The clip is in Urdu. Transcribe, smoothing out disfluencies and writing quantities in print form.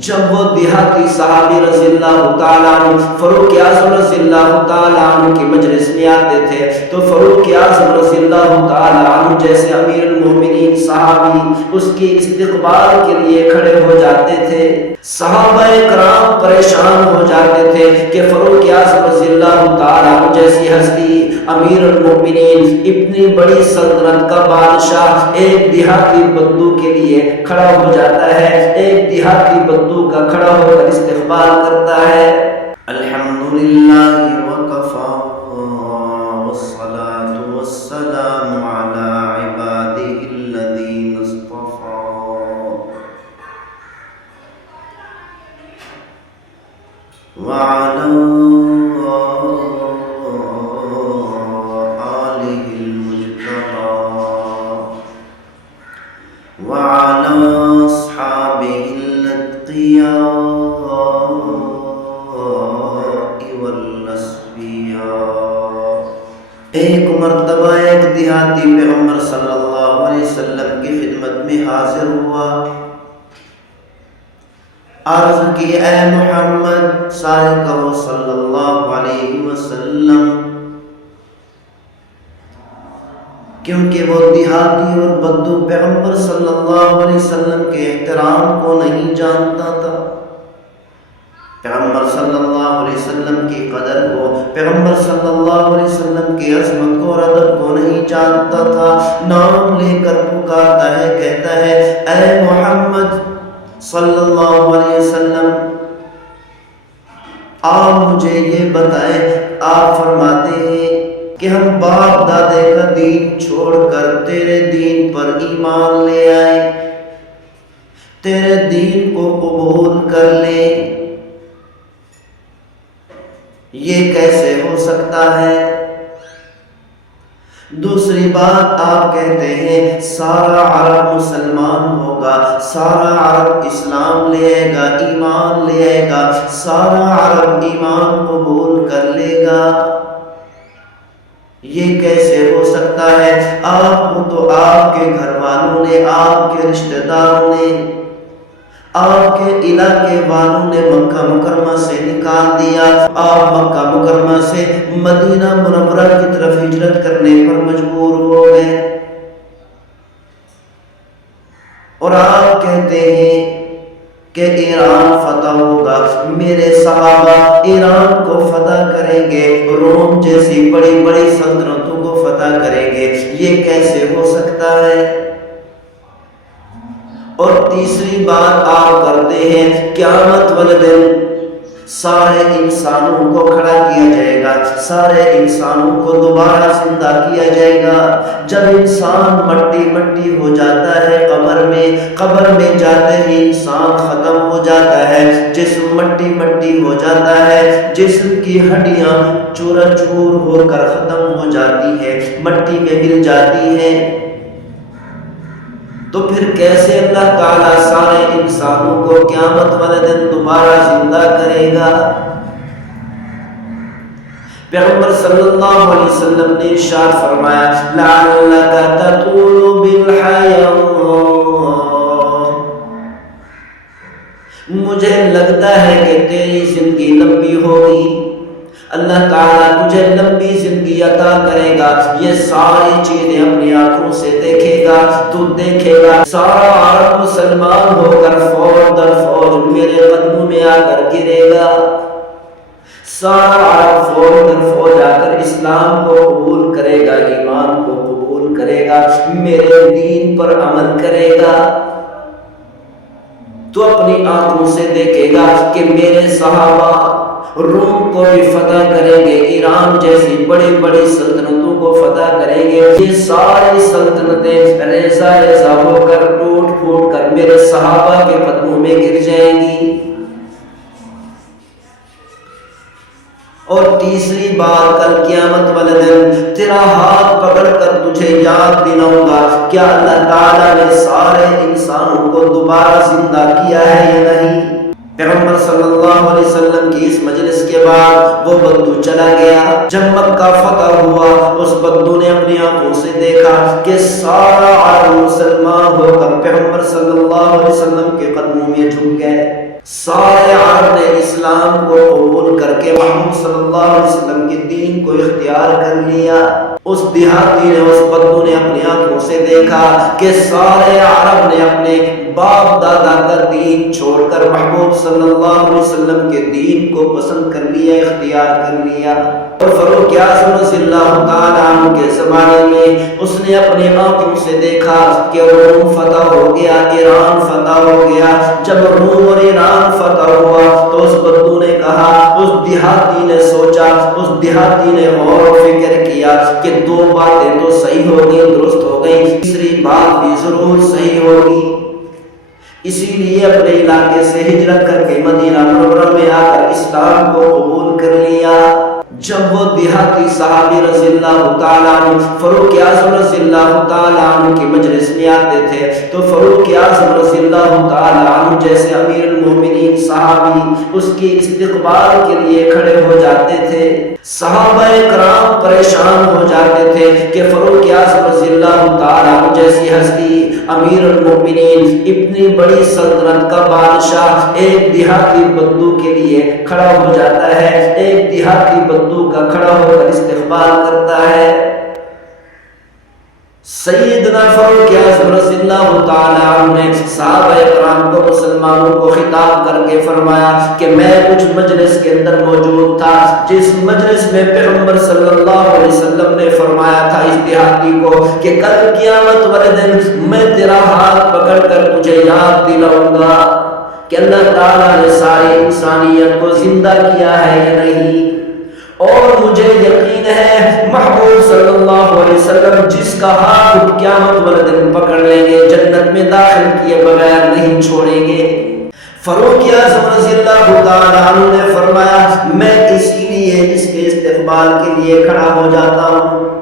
جب وہ دیہاتی صحابی رضی اللہ تعالیٰ عنہ فاروق اعظم رضی اللہ تعالیٰ عنہ کی مجلس میں آتے تھے تو فاروق اعظم رضی اللہ تعالیٰ عنہ جیسے امیر المومنین صحابی اس کی استقبال کے لیے کھڑے ہو جاتے تھے۔ صحابہ کرام پریشان ہو جاتے تھے کہ فاروق اعظم رضی اللہ تعالیٰ عنہ جیسی ہستی، امیر المومنین، اتنی بڑی سلطنت کا بادشاہ ایک دیہاتی بدو کے لیے کھڑا ہو جاتا ہے، ایک دیہاتی بدو کا کھڑا ہو کر استقبال کرتا ہے۔ الحمدللہ وکفا والصلاة والسلام علی عبادہ الذین اصطفى وعلى آلہ المجتبى وعلى أصحابه الأتقياء والأصفياء۔ ایک مرتبہ ایک دیہاتی پیغمبر صلی اللہ علیہ وسلم کی خدمت میں حاضر ہوا، عرض کی اے محمد سارے کہو صلی اللہ علیہ وسلم، کیونکہ وہ دیہاتی اور بدو پیغمبر صلی اللہ علیہ وسلم کے احترام کو نہیں جانتا تھا، پیغمبر صلی اللہ علیہ وسلم کی قدر کو، پیغمبر صلی اللہ علیہ وسلم کی عظمت کو اور ادب کو نہیں جانتا تھا۔ نام لے کر پکارتا ہے، کہتا ہے اے محمد صلی اللہ علیہ وسلم، آپ مجھے یہ بتائیں، آپ فرماتے ہیں کہ ہم باپ دادے کا دین چھوڑ کر تیرے دین پر ایمان لے آئے، تیرے دین کو قبول کر لیں، یہ کیسے ہو سکتا ہے؟ دوسری بات آپ کہتے ہیں سارا عرب مسلمان ہوگا، سارا عرب اسلام لے آئے گا، ایمان لے آئے گا، سارا عرب ایمان قبول کر لے گا، یہ کیسے ہو سکتا ہے؟ آپ کو تو آپ کے گھر والوں نے، آپ کے رشتہ داروں نے، آپ کے علاقے والوں نے مکہ مکرمہ سے نکال دیا، آپ مکہ مکرمہ سے مدینہ منورہ کی طرف ہجرت کرنے پر مجبور ہو گئے، اور آپ کہتے ہیں کہ ایران فتح ہوگا، میرے صحابہ ایران کو فتح کریں گے، روم جیسی بڑی بڑی سلطنتوں کو فتح کریں گے، یہ کیسے ہو سکتا ہے؟ اور تیسری بات آپ کرتے ہیں قیامت والے دن سارے انسانوں کو کھڑا کیا جائے گا، سارے انسانوں کو دوبارہ زندہ کیا جائے گا۔ جب انسان مٹی مٹی ہو جاتا ہے قبر میں جاتے ہی انسان ختم ہو جاتا ہے، جسم مٹی مٹی ہو جاتا ہے، جسم کی ہڈیاں چور چور ہو کر ختم ہو جاتی ہے، مٹی میں مل جاتی ہے، تو پھر کیسے اللہ تعالیٰ سارے انسانوں کو قیامت والے دن دوبارہ زندہ کرے گا؟ پیغمبر صلی اللہ علیہ وسلم نے ارشاد فرمایا لعلک تطول بالحیاۃ، مجھے لگتا ہے کہ تیری زندگی لمبی ہوگی، اللہ تعالیٰ تجھے لمبی زندگی عطا کرے گا، یہ ساری چیزیں اپنی آنکھوں سے دیکھے گا، تو دیکھے گا سارا عرب مسلمان ہو کر فوج در فوج میرے قدموں میں آ کر گرے گا، سارا عرب فوج در فوج آ کر اسلام کو قبول کرے گا، ایمان کو قبول کرے گا، میرے دین پر عمل کرے گا، تو اپنی آنکھوں سے دیکھے گا کہ میرے صحابہ روم کو بھی فتح کریں گے، ایران جیسی بڑی بڑی سلطنتوں کو فتح کریں گے، یہ ساری سلطنتیں ریزہ ریزہ ہو کر ٹوٹ پھوٹ کر میرے صحابہ کے قدموں میں گر جائیں گی۔ اور تیسری بات کل قیامت والے دن تیرا ہاتھ پکڑ کر تجھے یاد دلاؤں گا کیا اللہ تعالیٰ نے سارے انسانوں کو دوبارہ زندہ کیا ہے یا نہیں؟ پیغمبر صلی اللہ علیہ وسلم کی اس مجلس کے بعد وہ بدو چلا گیا۔ جب مکہ فتح ہوا اس بدو نے اپنی آنکھوں سے دیکھا کہ سارا عالم مسلمان ہو کر پیغمبر صلی اللہ علیہ وسلم کے قدموں میں جھک گئے۔ سارے عرب نے اسلام کو قبول کر کے محمد صلی اللہ علیہ وسلم کے دین کو اختیار کر لیا۔ اس دیہاتی نے، اس بدو نے اپنی آنکھوں سے دیکھا کہ سارے عرب نے اپنے باپ دادا کا دین چھوڑ کر محمود صلی اللہ علیہ وسلم کے دین کو پسند کر لیا، اختیار کر لیا۔ اور فاروق اعظم رضی اللہ تعالیٰ عنہ کے زمانے میں اس نے اپنے آنکھوں سے دیکھا کہ روم فتح ہو گیا، ایران فتح ہو گیا۔ جب روم اور ایران فتح ہوا تو اس بدو نے کہا، اس دیہاتی نے سوچا، اس دیہاتی نے غور و فکر کیا کہ دو باتیں تو صحیح ہو گئی، درست ہو گئی، تیسری بات بھی ضرور صحیح ہوگی۔ اسی لیے اپنے علاقے سے ہجرت کر کے مدینہ منورہ میں آ کر اسلام کو قبول کر لیا۔ جب وہ دیہاتی صحابی رضی اللہ تعالیٰ عنہ فاروق اعظم رضی اللہ تعالیٰ عنہ کی مجلس میں آتے تھے تو فاروق اعظم رضی اللہ تعالیٰ عنہ جیسے امیر المومنین صحابی اس کی استقبال کے لیے کھڑے ہو جاتے تھے۔ صحابہ کرام پریشان ہو جاتے تھے کہ فاروق اعظم رضی اللہ تعالیٰ عنہ جیسی ہستی، امیر المومنین، اتنی بڑی سلطنت کا بادشاہ ایک دیہاتی بدو کے لیے کھڑا ہو جاتا ہے، ایک دیہاتی بدو کا کھڑا ہو کر استقبال کرتا ہے۔ سیدنا فاروق اعظم رضی اللہ تعالیٰ عنہ نے صحابہ کرام کو، مسلمانوں کو خطاب کر کے فرمایا کہ میں کچھ مجلس کے اندر موجود تھا جس مجلس میں پیغمبر صلی اللہ علیہ وسلم نے فرمایا تھا اس دیہاتی کو کہ کل قیامت والے دن میں تیرا ہاتھ پکڑ کر تجھے یاد دلاؤں گا کہ اللہ تعالیٰ نے ساری انسانیت کو زندہ کیا ہے یا نہیں۔ اور مجھے یقین ہے محبوب صلی اللہ علیہ وسلم جس کا ہاتھ قیامت والے دن پکڑ لیں گے جنت میں داخل کیے بغیر نہیں چھوڑیں گے۔ فاروق اعظم رضی اللہ تعالیٰ عنہ نے فرمایا میں اسی لیے اس کے استقبال کے لیے کھڑا ہو جاتا ہوں۔